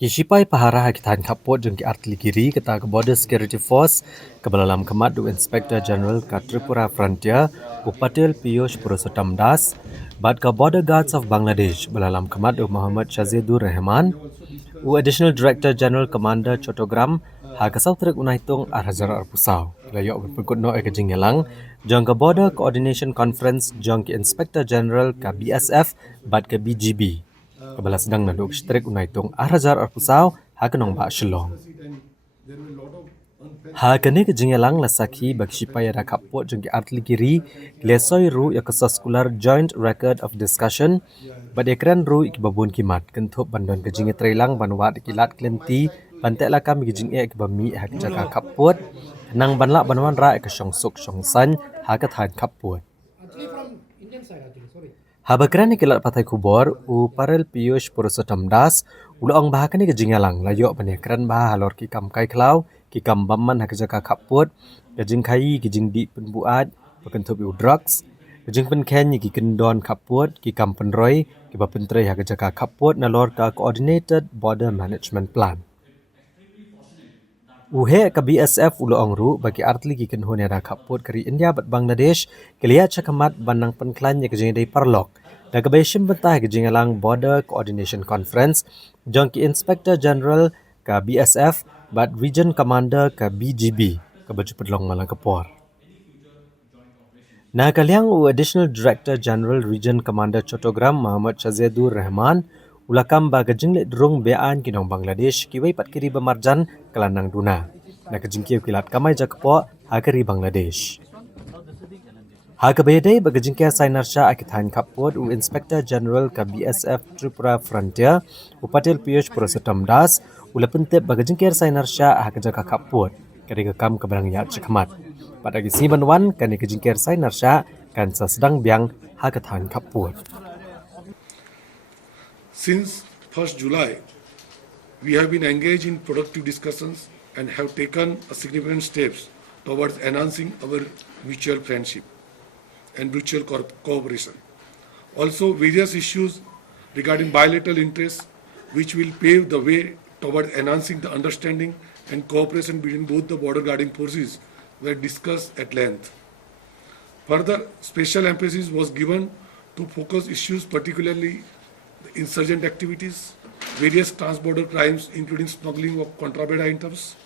Ki Shipai pahara hakitan Khappud jeng ki artileri kata ke Border Security Force ke balalam kemat du Inspector General ke Tripura Frontier Upatil Piyush Purushottam Das bad ke Border Guards of Bangladesh balalam kemat du Muhammad Shazidur Rahman u Additional Director General Commander Chotogram ha kasau trek unaitung arhajar arpusau layok berpekut no ke jingyalang jong ke Border Coordination Conference jong ki Inspector General ke BSF bad ke BGB Kabala sedang naduk strik unaitung arhajar arpusau ha kenong ba Shillong. Ha kene ke jingelang lasaki bagi Shipai ada Khappud jengki artli kiri lesoi ru ya kesaskular joint record of discussion bad ekran ru ikibabun kimat kentup bandon ke jinge trailang banwat kilat klenti ban Tehlakam ke jinge ke bami ha jaga Khappud nang banla banwan ra ke Shongsuk Shongsan ha ke than Khappud. Habakran ikilat patai kubor u parel Piyush Purushottam Das ulang bahakani ke jingalang layok penekran bah halor ki kam kai klau ki kam bamman hak jaka Khappud ke jing khaïï ki jing di penbuat pekentup u drugs ke jing penken ki kendon Khappud ki kam penroi ki bapentrei hak jaka Khappud nalor ka coordinated border management plan. Uhe ke BSF ulang ru bagi artli ki kenhon ada Khappud keri India bat Bangladesh kelia cakamat banang penklan ke jing dai parlok dan kebaisim bentah ke jingalang Border Coordination Conference jong ki Inspector General ke BSF bat Region Commander ke BGB ke baju pedlong malang kepor. Na kaliang u Additional Director General Region Commander Chotogram Muhammad Shazidur Rahman ulakam ba ke jinglet drung be-aiñ kinong Bangladesh kiwai pat kiri bemarjan kelanang duna. Na ke jingkiu kilat kamai jakpo ha kiri Bangladesh. Ha kabedai bagi jingkia Sainarsha akithan Khappud u Inspector General ke BSF Tripura Frontier Upatil Piyush Purushottam Das ulapentep bagi jingkia Sainarsha ha kejaka Khappud kari kekam keberang yat cekmat. Pada gisi banwan kani ke jingkia Sainarsha kan sedang biang ha kethan Khappud. Since 1st July, we have been engaged in productive discussions and have taken significant steps towards enhancing our mutual friendship and mutual cooperation. Also, various issues regarding bilateral interests which will pave the way towards enhancing the understanding and cooperation between both the border guarding forces were discussed at length. Further, special emphasis was given to focus issues particularly the insurgent activities, various trans-border crimes including smuggling of contraband items,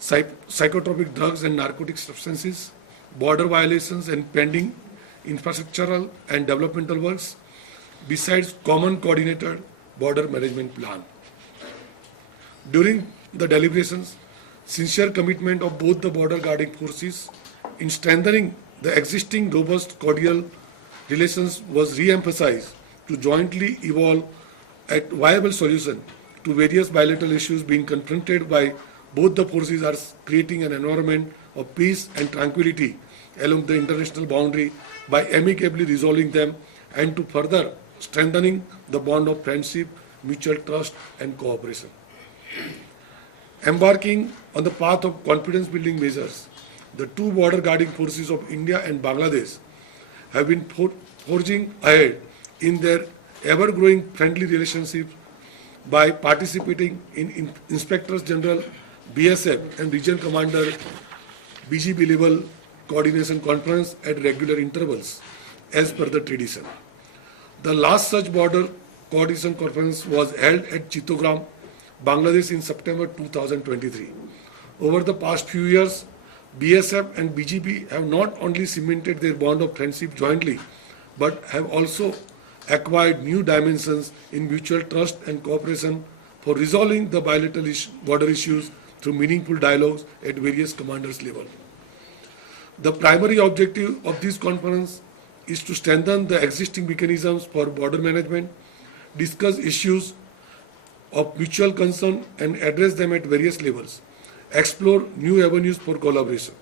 psychotropic drugs and narcotic substances, border violations and pending infrastructural and developmental works, besides common coordinated border management plan. During the deliberations, sincere commitment of both the border guarding forces in strengthening the existing robust cordial relations was re-emphasized to jointly evolve a viable solution to various bilateral issues being confronted by both the forces are creating an environment of peace and tranquility along the international boundary by amicably resolving them and to further strengthening the bond of friendship, mutual trust and cooperation. Embarking on the path of confidence building measures, the two border guarding forces of India and Bangladesh have been forging ahead in their ever-growing friendly relationship by participating in Inspectors General BSF and Region Commander BGB level coordination conference at regular intervals as per the tradition. The last such border coordination conference was held at Chittagong, Bangladesh in September 2023. Over the past few years, BSF and BGB have not only cemented their bond of friendship jointly, but have also acquired new dimensions in mutual trust and cooperation for resolving the bilateral border issues through meaningful dialogues at various commanders' level. The primary objective of this conference is to strengthen the existing mechanisms for border management, discuss issues of mutual concern and address them at various levels, explore new avenues for collaboration.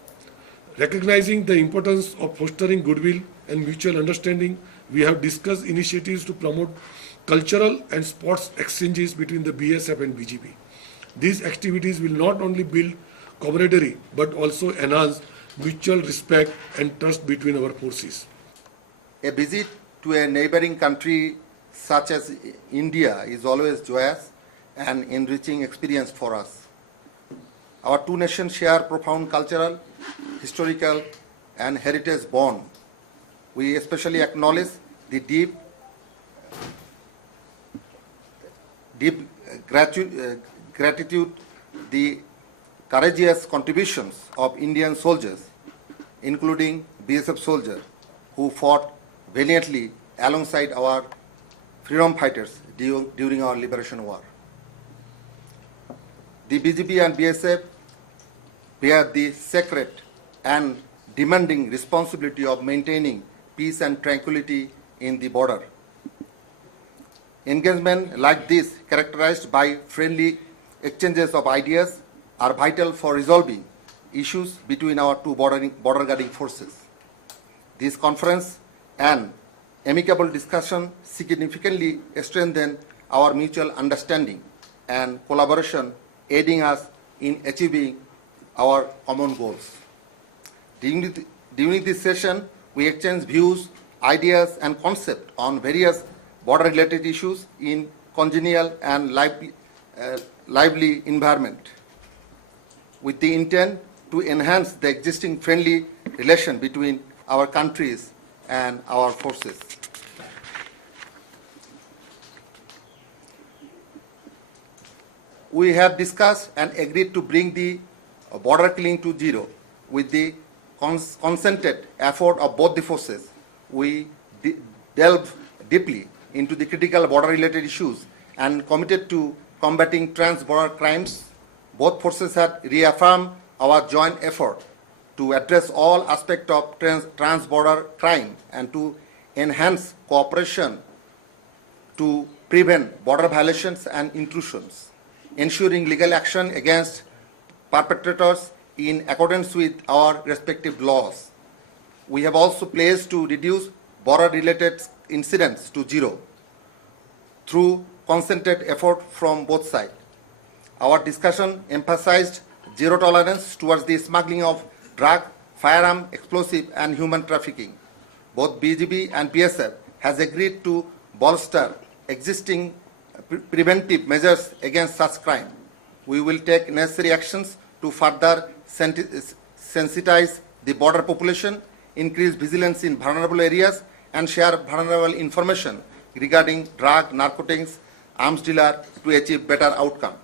Recognizing the importance of fostering goodwill and mutual understanding, we have discussed initiatives to promote cultural and sports exchanges between the BSF and BGB. These activities will not only build camaraderie but also enhance mutual respect and trust between our forces. A visit to a neighboring country such as India is always joyous and enriching experience for us. Our two nations share profound cultural, historical, and heritage bond. We especially acknowledge the deep gratitude, the courageous contributions of Indian soldiers, including BSF soldiers, who fought valiantly alongside our freedom fighters during our liberation war. The BGB and BSF bear the sacred and demanding responsibility of maintaining peace and tranquility in the border. Engagement like this, characterized by friendly exchanges of ideas, are vital for resolving issues between our two border guarding forces. This conference and amicable discussion significantly strengthen our mutual understanding and collaboration, aiding us in achieving our common goals. During this session, we exchange views, ideas, and concepts on various border-related issues in congenial and lively environment, with the intent to enhance the existing friendly relation between our countries and our forces. We have discussed and agreed to bring the border killing to zero with the concerted effort of both the forces. We delve deeply into the critical border-related issues and committed to combating trans-border crimes. Both forces have reaffirmed our joint effort to address all aspects of trans-border crime and to enhance cooperation to prevent border violations and intrusions, ensuring legal action against perpetrators in accordance with our respective laws. We have also pledged to reduce border-related incidents to zero through concerted effort from both sides. Our discussion emphasized zero tolerance towards the smuggling of drug, firearm, explosive, and human trafficking. Both BGB and BSF has agreed to bolster existing preventive measures against such crime. We will take necessary actions to further sensitize the border population, increase vigilance in vulnerable areas, and share vulnerable information regarding drug, narcotics, arms dealer to achieve better outcome.